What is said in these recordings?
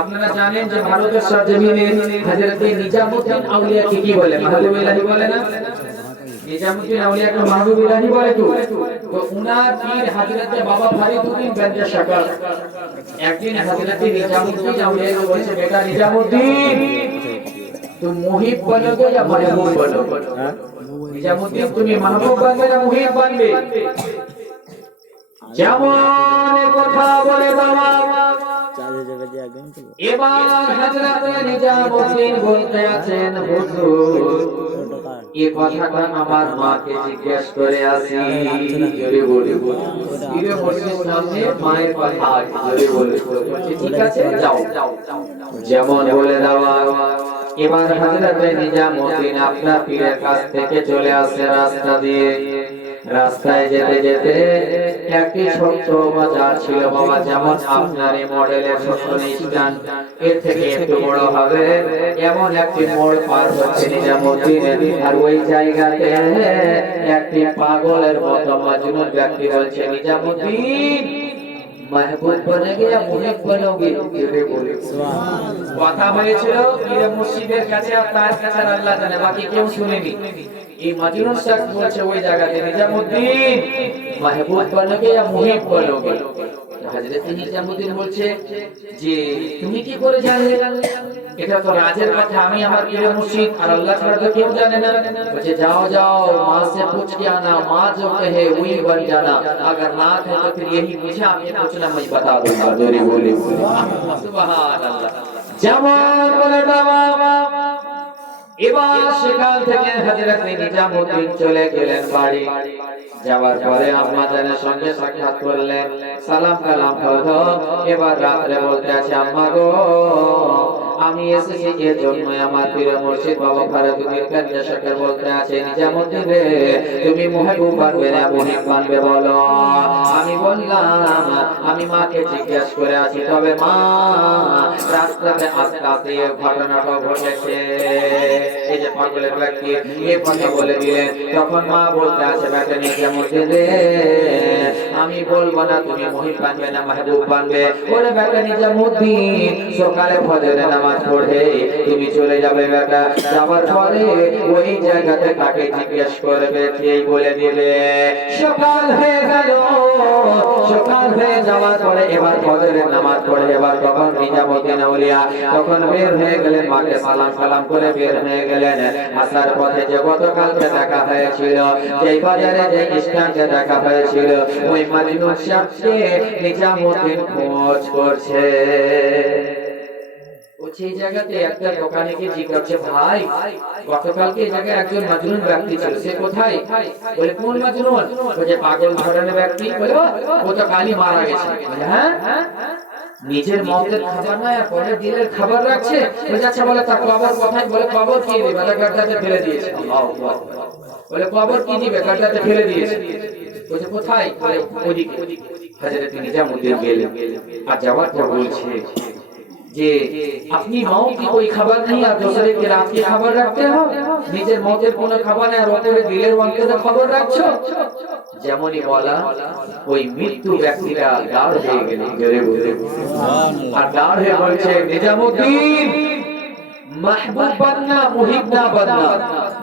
আপনারা জানেন যে ভারতের সরজমিনে হযরত নিজামুদ্দিন আউলিয়াকে কি বলে? মাহবুব ইলাহি বলে না? নিজামুদ্দিন আউলিয়াকে মাহবুব ইলাহি বলে তো। তো উনার পীর হযরত বাবা ফরিদউদ্দিন গঞ্জ শাকর একদিন হযরত নিজামুদ্দিন আউলিয়াকে বলছে, বেটা নিজামুদ্দিন, तुम मुहिब बनोगे या महबूब बनोगे? निजामुद्दीन তুমি মাহবুব बनবে না মুহিব बनবে? যেমন কথা বলে বাবা। এবার হযরত নিজামুদ্দীন বলতে আছেন, হুজুর এই কথাটা আমার মাকে জিজ্ঞেস করে আসি। জোরে বলে পীরে মুর্শিদ সামনে মায়ের কথা জোরে বলে বলছে, ঠিক আছে যাও। যেমন বলে দেওয়া। এবার হযরত নিজামুদ্দীন আপনার পীরের কাছ থেকে চলে আসে রাস্তা দিয়ে। রাস্তায় যেতে যেতে একটি ছোট্ট বাজার ছিল বাবা, যেমন আপনার এই মডেলের ছোট্ট স্ট্যান্ড, এর থেকে একটু বড় হবে এমন একটি মোড় পার হচ্ছে নিজামুদ্দীন। আর ওই জায়গাতে একটি পাগলের মতো মজনুন ব্যক্তি বলছে, নিজামুদ্দীন महबूब बनेगे या मुहिब बनोगे? কথা হয়েছিল পীর মুর্শিদের কাছে আর তার কাছে আল্লাহ জানে, বাকি কেউ শুনেনি। এই মজনুন শখস বলছে ওই জায়গাতে, নিজামুদ্দীন महबूब बनोगे या मुहिब बनोगे? হযরত নিজামুদ্দীন বলছে যে তুমি কি করে জানলে? এটা তো রাজের কথা, আমি আমার পীর মুর্শিদ আর আল্লাহ ছাড়া তো কেউ জানে না। বলছে যাও যাও मां से पूछ के आना, मां जो कहे वही बन जाना, अगर ना है तो फिर यही पूछा, आपने पूछना मैं बता दूंगा। जोरे बोले सुभान अल्लाह। যেমন বলে বাবা। এবার সেখান থেকে হযরত নিজামুদ্দীন চলে গেলেন বাড়ি। যাওয়ার পরে আম্মা জানের সঙ্গে সাক্ষাৎ করলেন, সালাম কালাম হলো। এবার রাতে বলতে আছে, আম্মা গো আমি এসেছি এর জন্য আমার পীর মুর্শিদ বাবা ফরিদউদ্দিন গঞ্জ শাকর বলতে আছে, নিজামুদ্দীন রে তুমি মাহবুব বানবে না মুহিব বানবে বলো? আমি বললাম আমি মাকে জিজ্ঞেস করে আছি, তবে মা রাস্তাতে আস্তে আস্তে ঘটনাটা ঘটেছে। এই যে পাগলের ব্যক্তি এই কথা বলে দিলেন, তখন মা বলতে আছে, বেটা নিজামুদ্দীন রে আমি বলবো না তুমি মুহিব বানবে না মাহবুব বানবে। বলে বেটা নিজামুদ্দীন সকালে ফজরের নামাজ পড়ে তুমি চলে যাবে বেটা, যাবার পরে ওই জায়গাতে কাকে জিজ্ঞেস করবে সেই বলে দিবে। সকাল হয়ে গেল, সকাল হয়ে যাওয়ার পরে এবার ফজরের নামাজ পড়ে এবার তখন নিজামুদ্দীন আউলিয়া তখন বের হয়ে গেলেন, মাকে সালাম সালাম করে বের হয়ে গেলেন। আসার পথে যে গতকালকে দেখা হয়েছিল, যেই বাজারে যে স্ট্যান্ডে দেখা হয়েছিল, ওই মজনুন শখসকে নিজামুদ্দীন খোঁজ করছে। সেই জায়গাতে একটা দোকানে গিয়ে জিজ্ঞাসা করছে, ভাই গতকালকে এই জায়গায় একজন মজনুন ব্যক্তি ছিল, সে কোথায়? বলে কোন মজনুন? বলে পাগল ধরনের ব্যক্তি। বলে ও তো কালই মারা গেছে। বলে হ্যাঁ, নিজের মতের খাবার নয় আর পরের দিলের খাবার রাখছে। বলে আচ্ছা বলে তার কবর কোথায়? বলে কবর কি দিবে? বলে গাড্ডাতে ফেলে দিয়েছে। বলে কবর কি দিবে? গাড্ডাতে ফেলে দিয়েছে। বলে কোথায়? বলে ওদিকে। হযরত নিজামুদ্দীন গেলেন আর যাওয়ার পর বলছে যে अपनी मौत की कोई खबर नहीं और दूसरे की रात की खबर रखते हो, নিজের মতের কোনো খবর নেই আর ওপরে দিলের অন্তরে খবর রাখছো। যেমনই বলা ওই মৃত্যু ব্যক্তিটা দাঁড় হয়ে গেলেন, জোরে বলে আর দাঁড় হয়ে বলছে, নিজামুদ্দীন महबूब बनना मुहिब ना बनना,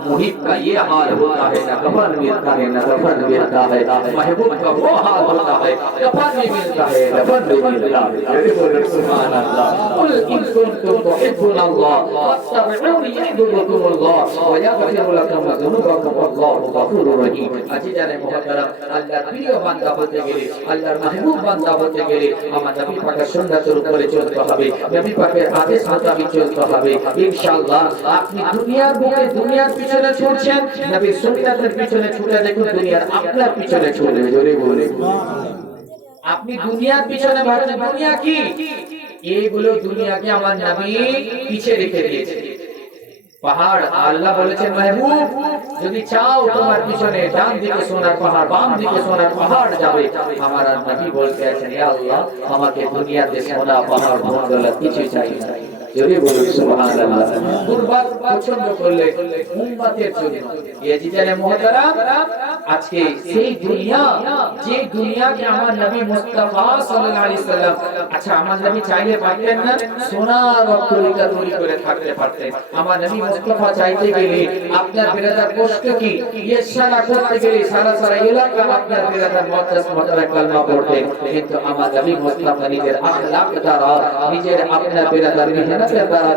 मुहिब का ये हाल होता है ना कफन मिलता है ना दफन मिलता है, महबूब का वो हाल होता है कफन भी मिलता है दफन भी मिलता है। सुभान अल्लाह। कुल इन कुंतुम तुहिब्बुना अल्लाह फत्तबिऊनी युहिब्बुकुम अल्लाह व यगफिर लकुम जुनुबाकुम वल्लाहु गफूरुर रहीम। আজিজানে মুহতারাম, আল্লাহর প্রিয় বান্দা হতে গেলে, আল্লাহর মাহবুব বান্দা হতে গেলে আমার নবী পাকের সুন্নাতের উপরে চলতে হবে, নবী পাকের আদেশ মোতাবেক চলতে হবে। ইনশাআল্লাহ আপনি দুনিয়ার বুকে দুনিয়ার পিছনে ছুটছেন, নবীর সুন্নাতের পিছনে ছুটে দেখুন দুনিয়ার আপনার পিছনে ছুটবে। জোরে বলে আপনি দুনিয়ার পিছনে ভাবছেন দুনিয়া কি? এইগুলো দুনিয়াকে আমার নবী পিছে রেখে দিয়েছে। পাহাড় আল্লাহ বলেছেন, মাহবুব যদি চাও তোমার পিছনে ডান দিকে সোনার পাহাড় বাম দিকে সোনার পাহাড় যাবে। আমার নবী বলতে আছেন, ইয়া আল্লাহ আমাকে দুনিয়াতে সোনা পাহাড় ধন দৌলত কিছু চাই না। জোরে বলুন সুবহানাল্লাহ। কুরবান পছন্দ করলে উম্মতের জন্য। এই জিজানে মুহতারাম আজকে সেই দুনিয়া, যে দুনিয়াকে আমার নবী মুস্তাফা সাল্লাল্লাহু আলাইহি সাল্লাম, আচ্ছা আমার নবী চাইলে পারতেন না সোনার অট্টালিকা তৈরি করে থাকতে পারতেন? আমার নবী মুস্তাফা চাইতে গেলে আপনার বিরাদার কষ্ট কি ইশারা করতে গেলে সারা সারা এলাকা আপনার বিরাদার মুকদ্দাস মতরে কালমা পড়তেন, কিন্তু আমার নবী মুস্তাফা নিজের আখলাক দ্বারা, নিজের আপনার বিরাদার মেহনতের দ্বারা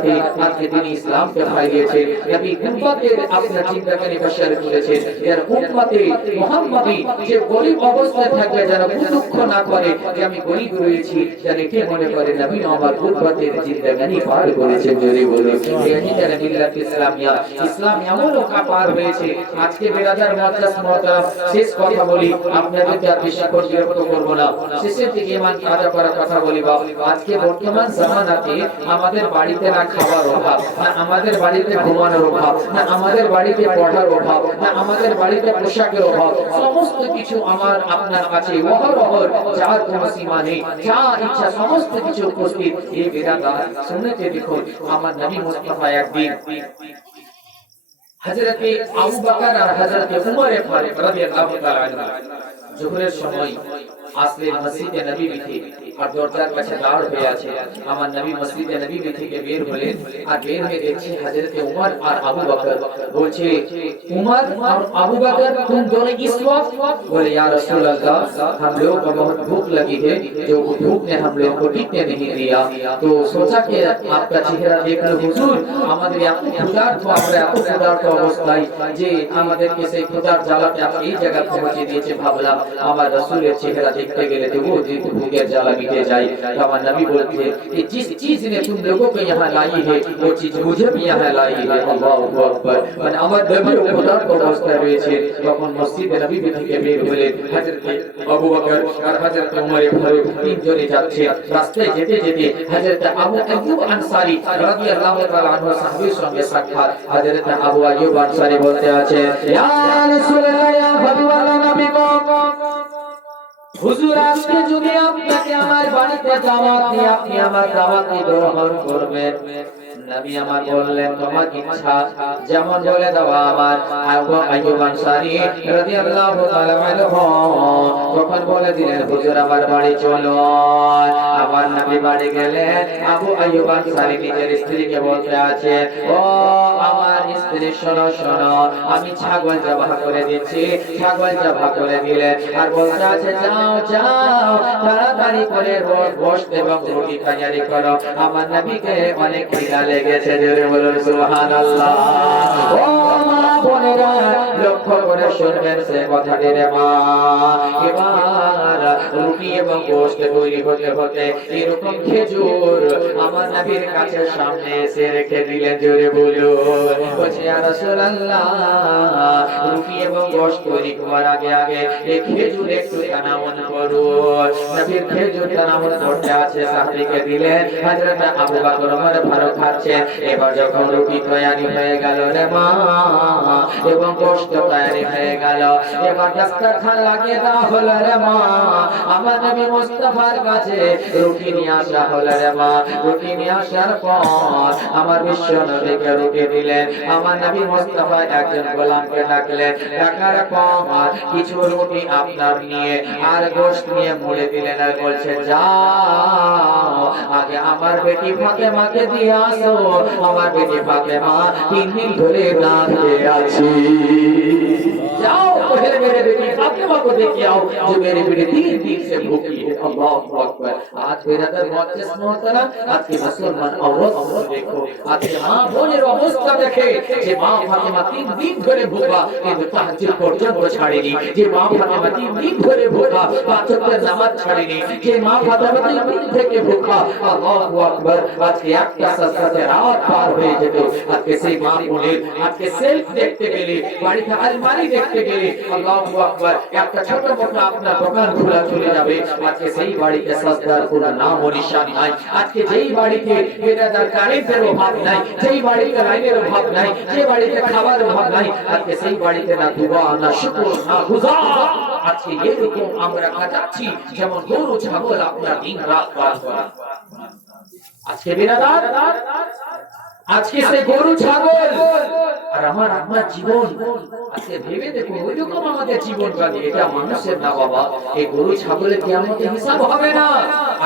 আজকে তিনি ইসলামকে ফাইলিয়েছে। নবী উম্মতের আপনার চিন্তাকারী বশর করেছে, এর উম্মতে মুহাম্মাদি যে গরিব অবস্থায় থাকবে যেন দুঃখ না করে যে আমি গরিব রয়েছি, যেন কে মনে করে নবী আমার উম্মতের জিন্দেগানি পার করেছেন। জোরে বলুন এই যেন মিল্লাত ইসলামিয়া, ইসলাম এমন ওকা পার হয়েছে। আজকে বিরাদার মুকদ্দাস মুহতারাম, শেষ কথা বলি, আপনাদেরকে আর বেশি করে বিরক্ত করব না, শেষের দিকে ইমান তাজা করার কথা বলি। আজকে বর্তমান জামানাতে আমাদের বাড়িতে না খাবার অভাব, না আমাদের বাড়িতে ঘুমানোর অভাব, না আমাদের বাড়িতে পড়ার অভাব, না আমাদের বাড়িতে পোশাকের অভাব, সমস্ত কিছু আমার আপনার কাছে অহরহ, যার কোনো সীমা নেই, যা ইচ্ছা সমস্ত কিছু উপস্থিত। এই বিরাদার শুনেতে দেখুন, আমার নবী মুস্তাফা একদিন হযরতে আবু বকর আর হযরতে উমর ফারুক রাদিয়াল্লাহু তাআলা আনহু জোহরের সময় আসলেন মসজিদে নববী থেকে, আর দরজার কাছে দাঁড় হয়ে আছে। আমার নবী মসজিদে নববী থেকে বের হলেন, আর বের হয়ে দেখছে হযরতে উমর আর আবু বকর। বলছে उमर और अबू बकर तुम दोनों इस वक्त? बोले या रसूल अल्लाह, हम लोगों को बहुत भूख लगी है, जो भूख ने हम लोगों को टिकने नहीं दिया, तो सोचा कि आपका चेहरा देख लो हुजूर, আমাদের এত ক্ষুধার্ত, আমরা এত ক্ষুধার্ত অবস্থায় যে আমাদেরকে সেই ক্ষুধার জ্বালাতে আপনি এই জায়গা পৌঁছে দিয়েছে, ভাবলাম আমার রাসূলের চেহারা দেখতে গেলে তো वो जी भूखेर জ্বালা मिटे जाए। तो हमारे नबी बोलते कि जिस चीज ने तुम लोगों को यहाँ लाई है वो चीज मुझे भी यहाँ लाई है। अल्लाहु আকবার। মানে আমার নবী ক্ষুধার্ত অবস্থায় রয়েছে, তখন মসজিদে নববী থেকে বের হলেন হযরত আবু বকর আর হযরত উমর ফারুক, তিনজনে যাচ্ছে। রাস্তায় যেতে যেতে হযরত আবু আইয়ুব আনসারী রাদিয়াল্লাহু তাআলা আনহু সাহাবীর সঙ্গে সাক্ষাৎ। হযরত আবু আইয়ুব আনসারী বলতে আছে, ইয়া রাসূলুল্লাহ, ইয়া হাবিবাল্লাহ, নবী গো, হুজুর আজকে যদি আপনাকে আমার বাড়িতে দাওয়াত দিয়ে আপনি আমার দাওয়াতকে গ্রহণ করবেন। নবী আমার বললেন তোমার ইচ্ছা, যেমন বলে দেওয়া। আমার আবু আইয়ুব আনসারী রাদিয়াল্লাহু তাআলা আনহু তখন বলে দিলেন, হুজুর আমার বাড়ি চলো। আমার নবী বাড়ি গেলেন। আবু আইয়ুব আনসারী নিজের স্ত্রীকে বলতে আছে, ও আমার স্ত্রী, শোনো শোনো, আমি ছাগল জবাহ করে দিচ্ছি। ছাগল জবাহ করে দিলেন আর বলতে আছে, যাও যাও তাড়াতাড়ি করে গোশত এবং রুটি তৈরি করো, আমার নবীকে অনেক খিদা লেগেছে। জোরে বলুন সুবহানাল্লাহ। ও মা বোনেরা, লক্ষ্য করে শুনবেন সে কথাটি রে মা। এবার রুটি এবং গোশত তৈরি হতে হতে এরকম খেজুর আমার নবীর কাছে সামনে এসে রেখে দিলেন। জোরে বলুন। বলছে, ইয়া রাসূলুল্লাহ, রুটি এবং গোশত তৈরি করার আগে আগে এই খেজুর একটু তানাউন করুন। নবীর খেজুর তানাউন করতে আছে, সাহাবীকে দিলেন। হযরত আবু বকর ওমর ফারুক খাচ্ছে। এবার যখন রুটি তৈরি হয়ে গেল রে মা এবং গোশত তৈরি হয়ে গেল, এবার দস্তরখান লাগিয়ে দেওয়া হলো রে মা। আমার নবী মুস্তাফার কাছে রুটি নিয়ে আসা হলো রে মা। রুটি নিয়ে আসার পর আমার বিশ্ব নবীকে রুটি দিলেন। আমার নবী মুস্তাফা একজন গোলামকে ডাকলেন, ডাকার পর কিছু রুটি আপনার নিয়ে আর গোশত নিয়ে মুড়ে দিলেন আর বলছে, যাও আগে আমার বেটি ফাতেমাকে দিয়ে আসো, আমার বেটি ফাতেমা 3 দিন ধরে না খেয়ে আছে। जाओ पहले मेरे बेटी फातिमा को देखे आओ जो मेरी बेटी 3 दिन से भूखी है। अल्लाहु अकबर। आज बेरादर मुअज्जज मोहतरम, आज के मुसलमान औरत देखो, आज के मां বোনের অবস্থা দেখে, যে মা ফাতিমা 3 দিন ধরে ভুখা কিন্তু তাহাজ্জুদ পর্যন্ত ছাড়েনি, যে মা ফাতিমা 3 দিন ধরে ভুখা পাঁচ ওয়াক্তের নামাজ ছাড়েনি, যে মা ফাতিমা 3 দিন থেকে ভুখা। আল্লাহু আকবার। আজকে একটা সাজদাতে রাত পার হয়ে যেত। আজকে সেই মা বোনের আজকে সেলফ দেখতে গেলে, বাড়িতে আলমারি দেখতে গেলে, আল্লাহু আকবার, একটা ছোট মোটো আপনার দোকান খোলা চলে যাবে। আজকে সেই বাড়িতে সাজদার কোনো নাম ও নিশান নাই। আজকে যেই বাড়িতে বেরাদার কারেন্টের অভাব নাই, যেই বাড়িতে লাইনের অভাব নাই, যে বাড়িতে খাবারের অভাব নাই, আজকে সেই বাড়িতে না দুয়া, না শুকর, না গুজার। আজকে এরকম আমরা কাটাচ্ছি যেমন গরু ছাগল আপনার দিন রাত পার করা। আজকে বেরাদার, আজকে সেই গরু ছাগল আর আমার আপনার জীবন আজকে ভেবে দেখুন ওইরকম আমাদের জীবন কালে এটা মানুষের না বাবা। এই গরু ছাগলের কিয়ামতে হিসাব হবে না,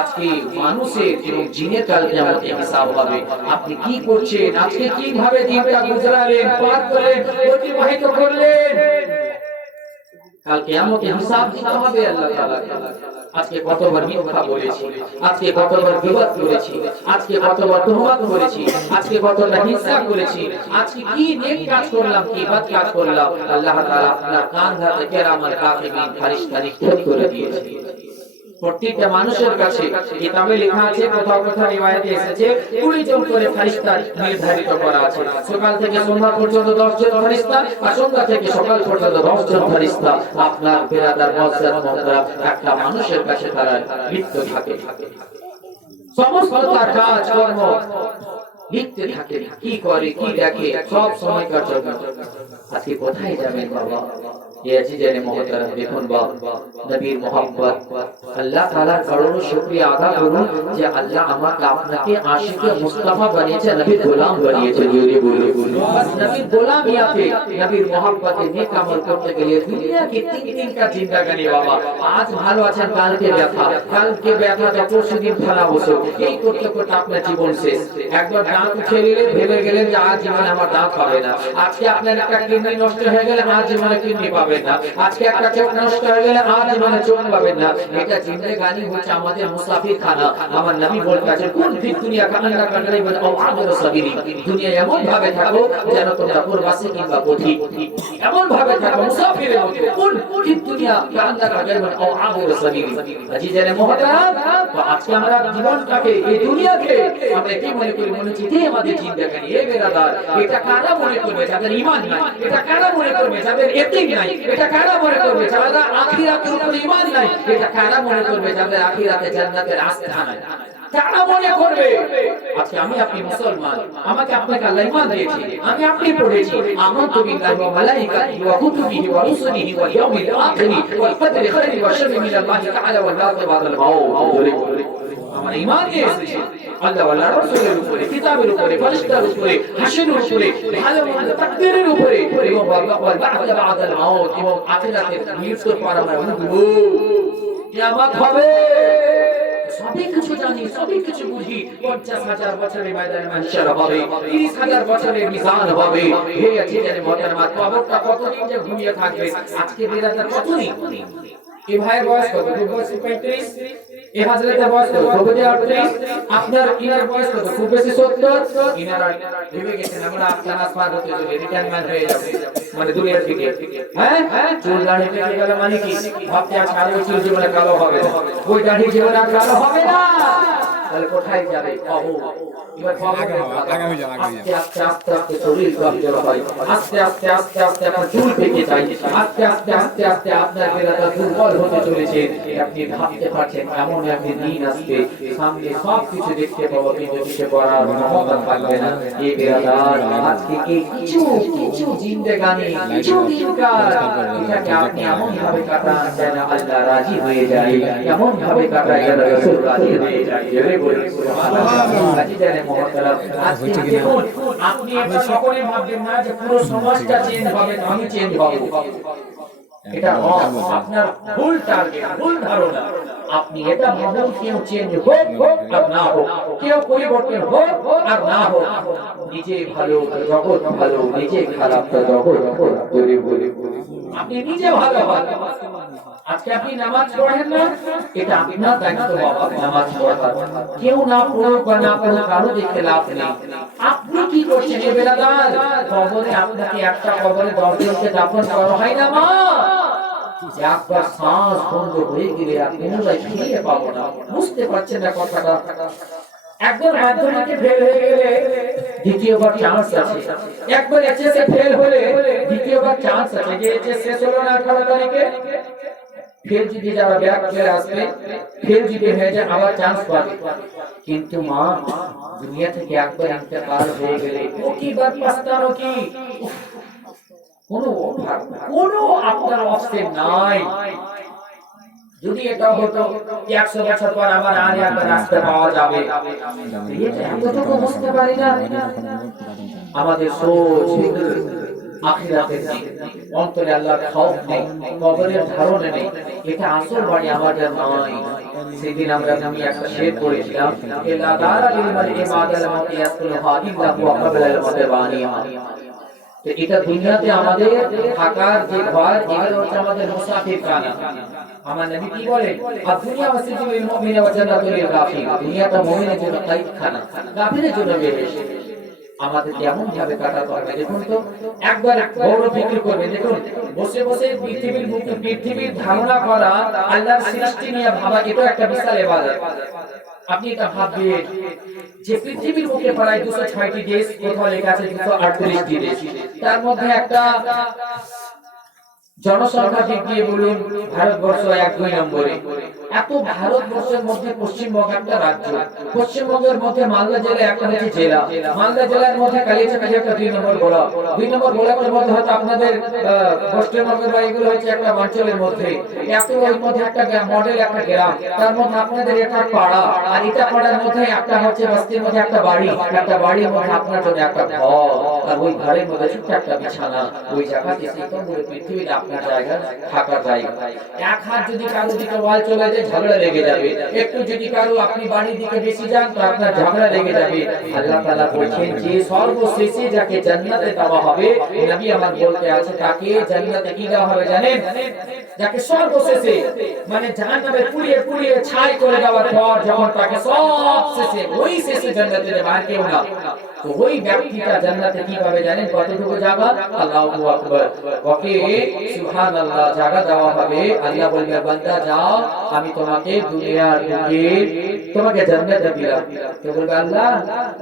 আজকে মানুষের এবং জিনের কাল কিয়ামতে হিসাব হবে। আপনি কি করছেন, আজকে কিভাবে দিনটা গুজরালেন, পার করলেন, অতিবাহিত করলেন, কাল কিয়ামতে হিসাব দিতে হবে আল্লাহ তাআলা। আজকে কতবার মিথ্যা বলেছি, আজকে কতবার বিবাদ করেছি, আজকে কতবার তোহমত করেছি, আজকে কতটা হিংসা করেছি, আজকে কি নেক কাজ করলাম, কি বাদ কাজ করলাম, আল্লাহ তাআলা আপনার কান হাতে কেরামান কাতিবিন ফারিস্তা নিক্ষেপ করে দিয়েছে। প্রত্যেকটা মানুষের কাছে কিতাবে লেখা আছে, কোথাও কোথাও রিওয়ায়াতে এসেছে 20 জন করে ফেরেশতা নির্ধারিত করা আছে। সকাল থেকে সন্ধ্যা পর্যন্ত 10 জন ফেরেশতা, আর সন্ধ্যা থেকে সকাল পর্যন্ত 10 জন ফেরেশতা। আপনার বিরাদার মুআজ্জাজ মুহতারাম একটা মানুষের কাছে তারা লিপ্ত থাকে, সমস্ত তার কাজ কর্ম লিখতে থাকে, কি করে কি দেখে সব সময়কার জন্য। আজকে কোথায় যাবেন বাবা? দেখুন নবীর মোহাম্মত, আল্লাহ তাআলার করুণ শুকরিয়া আদা করুন যে আল্লাহ আমাকে আপনাকে আশিকে মুস্তাফা বানিয়েছে, নবীর গোলাম বানিয়েছে। জোরে বলে নবীর গোলামিয়াতে, নবীর মোহাম্মতে নেক আমল করতে গেলে দুনিয়া কি তিন কা জিন্দেগানি বাবা। আজ ভালো আছেন, কালকে ব্যথা, কালকে ব্যথাটা পরশুদিন ফেলা বসো, এই করতে করতে আপনার জীবন শেষ। একবার দাঁত উঠে গেলে ভেবে গেলেন যে আজ জীবনে আমার দাঁত হবে না। আজকে আপনার একটা কিডনি নষ্ট হয়ে গেলে আজ জীবনে কিডনি পাবেন না। আজকে একটা চোখ নষ্ট হয়ে গেলে আজ জীবনে চোখ পাবেন না। এটা জিন্দেগানি হচ্ছে আমাদের মুসাফির খানা। আমার নবী বলেছেন কোন ফি দুনিয়া কান্না কান্নাই বলে ও আদর সাবিরি, দুনিয়া এমন ভাবে থাকো যেন তোমরা প্রবাসী কিংবা পথিক, এমন ভাবে থাকো মুসাফিরের মতো। কোন ফি দুনিয়া কান্না কান্নাই বলে ও আদর সাবিরি। আজিজানে মুহতারাম, তো আজকে আমরা জীবনটাকে, এই দুনিয়াকে আমরা কি মনে করি? মনে হচ্ছে যে আমাদের জিন্দেগানি। এই বেরাদার, এটা কারা মনে করবে যাদের ঈমান নাই? এটা কারা মনে করবে যাদের ইয়াকিন নাই? এটা কারা মনে করবে যারা আখিরাতের উপরে ঈমান নাই? এটা কারা মনে করবে যাদের আখিরাতে জান্নাতের আস্থা নাই? কারা মনে করবে? আজকে আমি আপনি মুসলমান, আমাকে আপনাকে আল্লাহ ঈমান দিয়েছে, আমি আপনি পড়েছি আমানতু বিল্লাহি ওয়া মালাইকাতিহি ওয়া কুতুবিহি ওয়া রুসুলিহি ওয়াল ইয়াউমিল আখিরি ওয়াল কদরি খাইরি ওয়া শাররি মিনাল্লাহি তাআলা ওয়াল বা'থ বা'দাল মাউত। আমার ঈমান এসেছে আল্লাহ ওয়া রাসূলের উপরে, কিতাবের উপরে, ফেরেশতার উপরে, হাসরের উপরে, ভালো মন্দ তাকদীরের উপরে, এবং ওয়াল বা'থ বা'দাল মাউত, এবং আখিরাতের মৃত্যুর পর আমরা বুঝবো কিয়ামত হবে। সবই কিছু জানি, সবই কিছু বুঝি। 50,000 বছরের ময়দানে মাহশর হবে, 30,000 বছরের মিজান হবে। হে আছে জানে মুহতারামা, কবরটা কতদিন যে ঘুমিয়ে থাকবে? আজকে বেরাদার কতদিন? এই ভাইয়ের বয়স কত? খুব বেশি 35, এই হাজরাতের বয়স কত? খুব বেশি 38, আপনার ইনার বয়স কত? খুব বেশি 70। ইনারা ভেবে গেছেন আমরা আপনার আসমান হতে চলে রিটায়ারমেন্ট হয়ে যাবে, মানে দুনিয়ার থেকে। হ্যাঁ, চুল দাড়ি পেকে গেল মানে কি? ভাবতে আছে আর ওই চুল জীবনে কালো হবে না, ওই দাড়ি জীবনে আর কালো হবে না। তাহলে কোথায় যাবে? আস্তে আস্তে আস্তে আস্তে শরীর কমজোর হয়, আস্তে আস্তে আস্তে আস্তে আপনার চুল পেকে যায়, আস্তে আস্তে আস্তে আস্তে আপনার বেলাটা দুর্বল হতে চলেছে। আপনি ভাবতে পারছেন এমন একদিন দিন আসবে, সামনে সব কিছু দেখতে পাবো কিন্তু কিছু করার ক্ষমতা থাকবে না। এই বেলাদার আজকে এই কিছু কিছু জিন্দেগানি, কিছু দিনকার, এটাকে আপনি এমন ভাবে কাটান যেন আল্লাহ রাজি হয়ে যায়, এমন ভাবে কাটায় যেন রাসূল রাজি হয়ে যায়। জোরে বলুন সুবহানাল্লাহ। আপনি এটা সকলে ভাববেন না যে পুরো সমাজটা চেঞ্জ হবে, আমি চেঞ্জ হব, এটা আপনার ভুল টার্গেট, ভুল ধারণা। আপনি এটা ভাবুন কেউ চেঞ্জ হোক আর না হোক, কেউ পরিবর্তন হোক আর না হোক, নিজে ভালো তো জগৎ ভালো, নিজে খারাপ তো জগৎ খারাপ। আপনি নিজে ভালো হন। আজকে আপনি নামাজ পড়েন না, এটা আপনার দায়িত্ব বাবা, নামাজ পড়া। কেউ না পড়ুক বা না পড়ুক কারো দেখতে লাভ নেই। আপনি কি করছেন? এই বেলাদার কবরে আপনাকে একটা কবরে 10 জনকে দাফন করা হয় না মা। একবার শ্বাস বন্ধ হয়ে গেলে আপনি ফিরে পাবো না। বুঝতে পারছেন না কথাটা? একবার মাধ্যমিকে ফেল হয়ে গেলে দ্বিতীয়বার চান্স আছে, একবার এইচএসে ফেল হলে দ্বিতীয়বার চান্স আছে। যে এইচএস শেষ হলো না 18 তারিখে, ফেল যদি যারা ব্যাক চলে আসবে, ফেল যদি হয়ে যায় আবার চান্স পাবে। কিন্তু মা, দুনিয়া থেকে একবার ইন্তেকাল হয়ে গেলে ও কি বার পাস্তানো কি? কোনো আপনার অপশন নাই। যদি এটা হতো 100 বছর পর আবার আর একটা রাস্তা পাওয়া যাবে, এটা এতটুকু বুঝতে পারি না। আমাদের সোচ আখিরাতের দিক, অন্তরে আল্লাহর খৌফ নেই, কবরের ধারণা নেই, এটা আসল বাড়ি আমাদের নয়। সেদিন আমি একটা শের পড়েছিলাম, লা দারা লিল মারই মাদাল মাউতি ইয়াসকুলুহা ইল্লা হুয়া ক্বাবলা আল মাউতি বানিহা। তো এটা দুনিয়াতে আমাদের থাকার যে ঘর, এগুলো হচ্ছে আমাদের মুসাফির খানা। আমার নবী কি বলেন, আর দুনিয়া ওয়াসিজুল মুমিন ওয়া জান্নাতুল লিল কাফির, দুনিয়াটা মুমিনের জন্য কাইদ খানা, কাফিরের জন্য বেহেশত। আমাদের কেমন ভাবে কাটাতে হবে দেখুন তো, একবার গৌর ফিকির করবে। দেখুন বসে বসে পৃথিবীর ধারণা করা, আল্লাহর সৃষ্টি নিয়ে ভাবা, এটা একটা বিশাল ইবাদত। আপনি এটা ভাববেন যে পৃথিবীর বুকে প্রায় 206টি দেশ, কোথাও লেখা আছে 238টি দেশ, তার মধ্যে একটা জনসংখ্যা দিক দিয়ে বলুন ভারতবর্ষ 1-2 নম্বরে। এত ভারতবর্ষের মধ্যে পশ্চিমবঙ্গ একটা রাজ্য, পশ্চিমবঙ্গের মধ্যে মালদা জেলা একটা হচ্ছে জেলা, মালদা জেলার মধ্যে কালিয়াচক একটা 2 নম্বর ব্লক, 2 নম্বর ব্লকের মধ্যে হয়তো আপনাদের পশ্চিমবঙ্গের বা এগুলো হচ্ছে একটা অঞ্চলের মধ্যে, এত ওর মধ্যে একটা মডেল একটা গ্রাম, তার মধ্যে আপনাদের একটা পাড়া, আর এটা পাড়ার মধ্যে একটা হচ্ছে বস্তির মধ্যে একটা বাড়ি, একটা বাড়ির মধ্যে আপনার জন্য একটা ঘর, আর ওই ঘরের মধ্যে ছোট্ট একটা বিছানা। ওই জায়গাতে সেই তো পৃথিবীতে আপনার জায়গা, থাকার জায়গা। এক হাত যদি কারো দিকে ওয়াল চলে যায়, ঝগড়া লেগে যাবে। একটু যদি কারো আপনি বাড়ির দিকে বেশি যান, তো আপনার ঝগড়া লেগে যাবে। আল্লাহ তাআলা বলেছেন যে সর্বশেষে যাকে জান্নাতে দেওয়া হবে, নবী আমার বলতে আছে, তাকে জান্নাতে কি দেওয়া হবে জানেন? যাকে সর্বশেষে মানে জাহান্নামে পুড়িয়ে পুড়িয়ে ছাই করে দেওয়ার পর যখন তাকে সবশেষে ওই শেষে জান্নাতে দেবে, আর কেউ না। তো ওই ব্যক্তিটা জান্নাতে কি পাবে জানেন? কতটুকু জায়গা? আল্লাহু আকবার, ওকে সুবহানাল্লাহ জায়গা দেওয়া হবে। আল্লাহ বলবে, বান্দা যাও, আমি তোমাকে দুনিয়ার বুকে তোমাকে জান্নাতে দিলাম। তো বলবে আল্লাহ,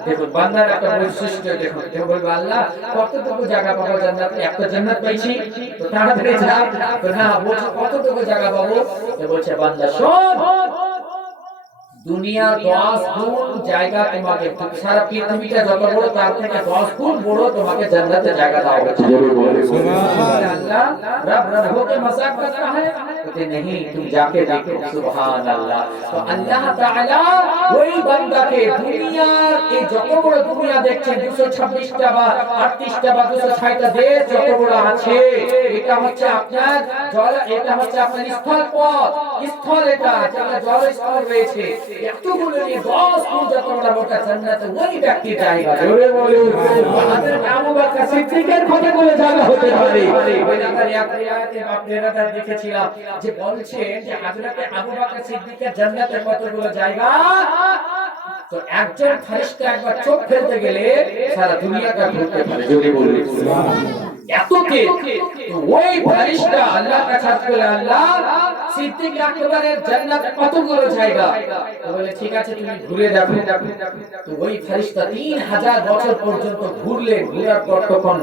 দেখুন বান্দার একটা বৈশিষ্ট্য দেখুন, তো বলবে আল্লাহ কতটুকু জায়গা পাবো জান্নাতে? একটা জান্নাত পাইছি, তো তাড়াতাড়ি যা। তো না, বলছে কতটুকু জায়গা পাবো? তো বলছে বান্দা শোন, দুনিয়া 10 গুণ জায়গা তোমাকে, সারা পৃথিবীটা যত বড় তার থেকে 10 গুণ বড় তোমাকে জান্নাতে জায়গা দেওয়া হয়েছে। আল্লাহ রব রবকে মজাক করता है, कहते नहीं तुम जाके देखो। সুবহান আল্লাহ। তো আল্লাহ তাআলা ওই বান্দাকে দুনিয়ার এই যত বড় দুনিয়া দেখছেন, 226টা বা 38টা বা 206টা দেশ যত বড় আছে, এটা হচ্ছে আপনার জল, এটা হচ্ছে আপনার স্থল পথ, স্থল, এটা যেটা জল স্থল রয়েছে, এতগুলো নিয়ে 10 গুণ যত বড় মোটা জান্নাতে ওই ব্যক্তি জায়গা। জোরে বলুন আমাদের আবু বকর সিদ্দিকের কথা বলে জায়গা হতে পারে। ওই নাম্বার এক আয়াতে আপনারা দেখেছিলাম যে বলছেন যে হযরত আবু বকর সিদ্দিকের জান্নাতে কতগুলো জায়গা। তো একজন ফেরেশতা একবার চোখ ফেলতে গেলে সারা দুনিয়াটা ঘুরতে পারে। জোরে বলুন এত কে ওই ফেরেশতা আল্লাহ কাছে বলে, আল্লাহ সিদ্দিক আকবরের জান্নাতে কতগুলো জায়গা? তো বলে ঠিক আছে তুমি ঘুরে দেখো। তো ওই ফেরেশতা 3000 বছর পর্যন্ত ঘুরলেন, ঘোরার পর তখন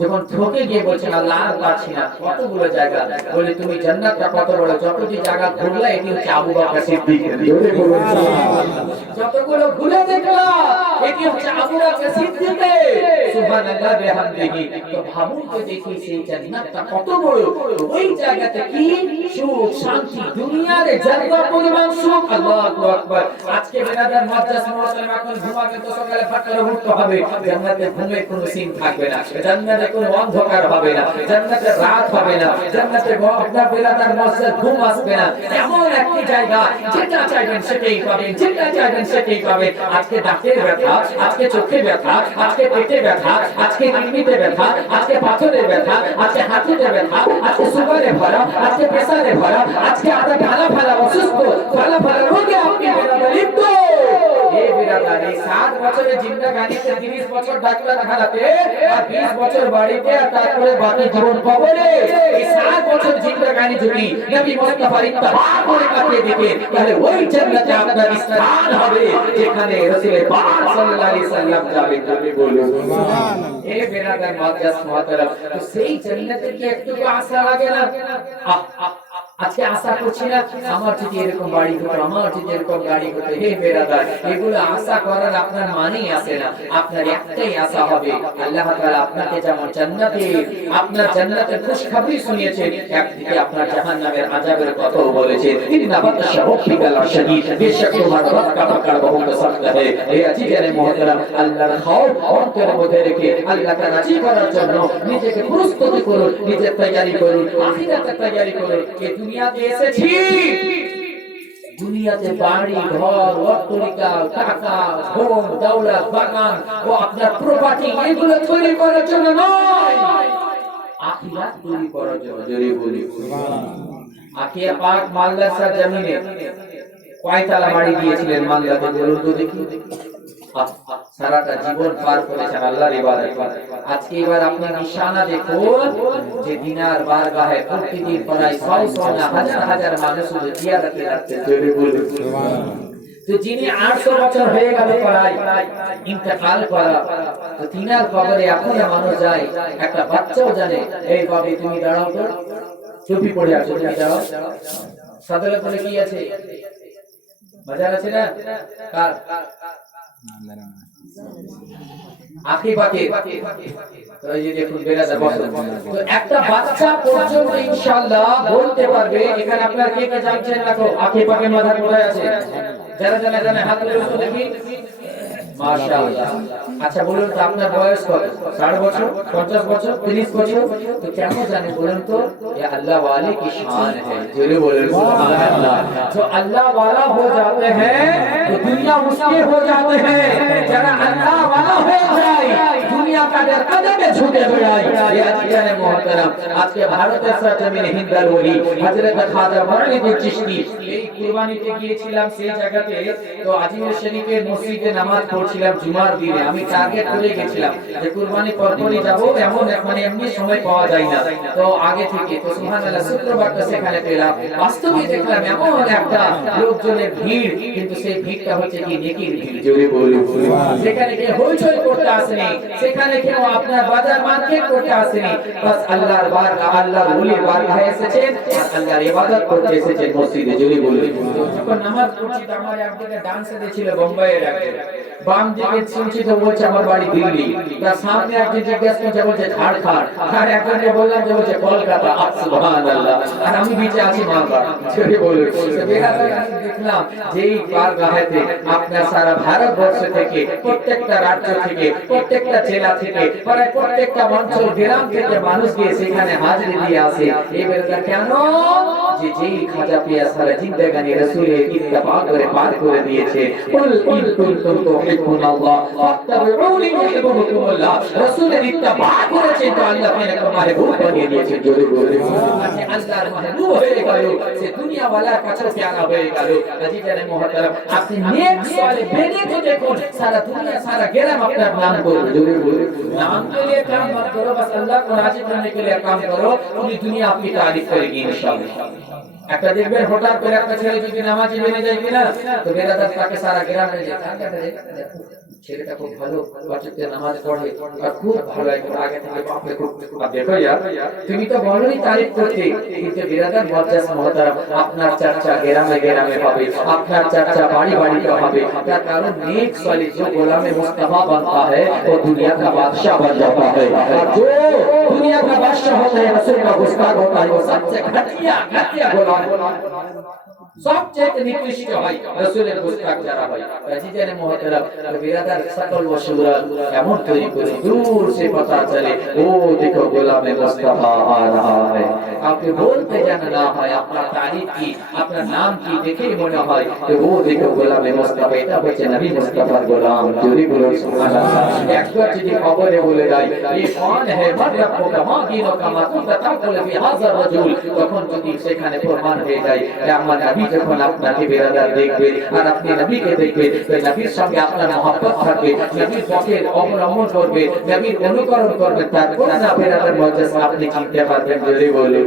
যখন থকে গিয়ে বলছেন আল্লাহ আর পাচ্ছি না, কতগুলো জায়গা? বলে তুমি জান্নাতটা কত বড়, যতটি জায়গা ঘুরলা এটি হচ্ছে আবু বকর সিদ্দিকের। যতগুলো ঘুরে দেখলা এটি হচ্ছে আবু বকর সিদ্দিকের। সুবহানাল্লাহ বিহামদিহি। তো ভাবুন তো দেখি সেই জান্নাতটা কত বড়, ওই জায়গাতে কি সুখ শান্তি, দুনিয়ার জায়গা পরিমাণ সুখ। আল্লাহু আকবার। আজকে বেনাদার মাদ্রাস মুসলিম এখন ঘুমাবে তো সকালে ফাটলে উঠতে হবে। জান্নাতে ঘুমের কোনো সিন থাকবে না, জান্নাতে কোনো অন্ধকার হবে না, জান্নাতে রাত হবে না, জান্নাতে আপনার বেনাদার মসজিদ ঘুম আসবে না। এমন একটি জায়গা যেটা চাইবেন সেটাই পাবেন, যেটা চাইবেন সেটাই পাবেন। আজকে দাঁতের ব্যথা, আজকে চোখে ব্যথা, আজকে পেটে ব্যথা, আজকে কিডনিতে ব্যথা, আজকে পাথরের ব্যথা, আজকে হাঁটুতে ব্যথা, আজকে সুগারে ভরা, আজকে প্রেসারে ভরা, আজকে আপনার ভালা ভালা অসুস্থ, ভালা ভালা রোগে আপনি বেরাদার লিপ্ত। এই বেরাদার এই 7 বছরের জিন্দেগানিতে 30 বছর ডাক্তারখানাতে আর 20 বছর বাড়িতে, আর তারপরে বাকি জীবন কবরে। এই 7 বছর জিন্দেগানি যদি নবী মুস্তাফার ইত্তেবা করে কাটিয়ে দিতেন, তাহলে ওই জান্নাতে আপনার স্থান হবে যেখানে রাসূল পাক সাল্লাল্লাহু আলাইহি সাল্লাম যাবেন। আমি বলি সুবহানাল্লাহ। এই বেরাদার মাদ্রাস মুহতারাম, তো সেই জান্নাতে কি একটু আশা লাগে না? আজকে আশা করছি না আমার যদি এরকম বাড়ি হতো, আমার যদি এরকম গাড়ি হতো। হে বেরাদার, এগুলো আশা করার আপনার মানেই আসে না। আপনার একটাই আশা হবে, আল্লাহ তাআলা আপনাকে যেমন জান্নাতে, আপনার জান্নাতে খুশখবরি শুনিয়েছেন, একদিকে আপনার জাহান্নামের আযাবের কথাও বলেছেন। ইন্না বাতশা রাব্বিকা লাশাদীদ, বেশক তোমার রব কা পাকড় বহুত সখত হ্যায়। এই আজিজানে মুহতারাম, আল্লাহর খাউফ অন্তরের মধ্যে রেখে আল্লাহকে রাজি করার জন্য নিজেকে প্রস্তুতি করুন, নিজের তৈরি করুন, আখিরাতের তৈরি করুন। এই দুনিয়াতে এসেছি, দুনিয়াতে বাড়ি ঘর অট্টালিকা টাকা ধন দৌলত বাগান ও আপনার প্রপার্টি এগুলো তৈরি করার জন্য নয়, আখিরাত তৈরি করার জন্য। জোরে বলি সুবহানাল্লাহ। আকিয়া পাক মাদ্রাসা জমিনে কয়তলা বাড়ি দিয়েছিলেন মাদ্রাসাতে, বলুন তো দেখি। সারাটা জীবন পার করেছেন আল্লাহর ইবাদত। আজকে এবার আপনি নিশানা দেখুন যে দিনার বারগাহে প্রতিদিন প্রায় 600 না হাজার হাজার মানুষ শুধু জিয়ারতে যাচ্ছে। জোরে বলুন সুবহানাল্লাহ। তো যিনি 800 বছর হয়ে গেল প্রায় ইন্তেকাল করা, তো তিনার কবরে এখনো মানুষ যায়, একটা বাচ্চাও জানে এই বাবা তুমি দাঁড়াও তো, চুপি পড়ে আছো, তুমি দাঁড়াও। সাদলে পড়ে কি আছে, বাজার আছে না কার আখিরাতে। তো এই যে দেখুন বেরাদার বসে, তো একটা বাচ্চা পর্যন্ত ইনশাআল্লাহ বলতে পারবে। এখানে আপনারা কে কে জানছেন দেখো আখিরাতের মাথা কোথায় আছে? যারা জানে জানে হাত তুলে তো দেখি। মাশাআল্লাহ। আচ্ছা বলুন তো আপনার বয়স কত? 60 বছর, 50 বছর, 30 বছর? তো কেমন জানেন বলুন তো? ये अल्लाह वाले की शान है। जोरे बोले सुभान अल्लाह। जो अल्लाह वाला हो जाते हैं तो दुनिया उसके हो जाते हैं। जरा अल्लाह वाला हो जाए दुनिया का दर कदमे झुके बेड़ाई। ये अजीजाने मोहतरम, आज के ভারতের জমিনে হিন্দাল ওলি হযরত খাজা মঈনুদ্দিন চিশতি এই কুরবানিতে গিয়েছিলাম সেই জায়গাতে। তো আজমির শরীফের মসজিদে নামাজ পড়ছিলাম জুমার দিনে। আমি টার্গেট করে গেছিলাম যে কুরবানি পরপরই যাব, এমন মানে এমনি সময় পাওয়া যায় না, তো আগে থেকে। তো সুবহানাল্লাহ, শুক্রবারটা সেখানে পেলাম। বাস্তবে দেখলাম এমন একটা লোকজনের ভিড়, কিন্তু সেই ভিড়টা হচ্ছে কি নেকির ভিড়। জোরে বলুন সুবহানাল্লাহ। সেখানে কেউ হইচই করতে আসেনি, সেখানে কেউ আপনার বাজার মার্কেট করতে আসেনি, বাস আল্লাহর বারগাহ, আল্লাহর ওলির বারগাহে এসেছেন আর আল্লাহর ইবাদত করতে এসেছেন মসজিদে। জোরে বলুন। যখন নামাজ পড়ছি আমার একদিকে ডান সাইডে ছিল বোম্বাইয়ের একজন, বাম দিকে শুনছি তো বলছে আমার বাড়ি দিল্লি, তার সামনে একজন জিজ্ঞেস করছে বলছে ঝাড়খণ্ড, আর একজনকে বললাম যে বলছে কলকাতা। সুবহানাল্লাহ। আর আমি নিচে আছি মালদা। জোরে বলুন। দেখলাম যে এই বারগাহেতে আপনার সারা ভারতবর্ষ থেকে, প্রত্যেকটা রাজ্য থেকে, প্রত্যেকটা জেলা থেকে, প্রায় প্রত্যেকটা অঞ্চল গ্রাম থেকে মানুষ গিয়ে সেখানে হাজিরি দিয়ে আসে। এই বেলাটা কেন? যে যেই খাজা পিয়া সারা জিন্দেগানি রাসূলের ইত্তেবা করে পার করে দিয়েছে। কুল ইন কুনতুম তুহিব্বুনাল্লাহ ফাত্তাবিউনি ইউহিব্বুকুমুল্লাহ। রাসূলের ইত্তেবা করেছে তো আল্লাহ আপনাকে মাহবুব বানিয়ে দিয়েছে। জোরে বলে আজকে আল্লাহর মাহবুব হয়ে গেল, সে দুনিয়া ওয়ালার কাছে প্যারা হয়ে গেল। আজিজানে মুহতারাম, আপনি নেক সালে বেনে তো দেখুন সারা দুনিয়া সারা গ্রাম আপনার নাম করবে। জোরে বলে नाम के लिए काम मत करो, बस अल्लाह को राजी करने के लिए काम करो, पूरी दुनिया आपकी तारीफ करेगी इंशाअल्लाह। একটা দেখবেন হঠাৎ করে একটা ছেলে যদি নামাজি বেনে যায় কিনা, তো বেরাদার তাকে সারা গ্রামে ছেলেটা খুব ভালো, বাচ্চাতে নামাজ পড়ে আর খুব ভালো, একদম আগে থেকে বাপরে খুব। দেখো यार, তুমি তো বলোই তারিফ করতে, কিন্তু বেরাদার মুআজ্জাজ মুহতারাম, আপনার চর্চা গ্রামে গ্রামে হবে, আপনার চর্চা বাড়ি বাড়িতে হবে। তার কারণ नेक सालिह जो गुलाम मुस्तफा बनता है वो दुनिया का बादशाह बन जाता है, और जो दुनिया का बादशाह होता है रसूल का गुस्ताख होता है वो सबसे घटिया घटिया गुलाम, সবচেয়ে নিকৃষ্ট হয় রাসূলের গুস্তাখ যারা হয়। আজিজানে মুহতারাম, বিরাদার সকল ওয়াসুরা এমন তৈরি করে দূর সে পতা চলে ও দেখো গোলামে মুস্তাফা আ রহা है। আপনি বলতে জানা না হয় আপনার তারিফ কি, আপনার নাম কি, দেখেই মনে হয় যে ও দেখো গোলামে মুস্তাফা, এটা হচ্ছে নবী মুস্তাফার গোলাম। জোরে বলুন সুবহানাল্লাহ। একবার যদি খবরে বলে যায় ये कौन है मन रब्बुका मा दीनुকা মা কুনতা তাকুল ফি হাযা রাজুল, তখন যদি সেখানে প্রমাণ হয়ে যায় যে আমার নবী যখন আপনাকে বেরাদার দেখবে আর আপনি নবীকে দেখবে, তো নবীর সঙ্গে আপনার মহব্বত থাকবে, নবীর পথের অবলম্বন করবে, নবীর অনুকরণ করবে, তারপর না বেরাদার মুআজ্জাজ আপনি চিনতে পারবেন। জোরে বলে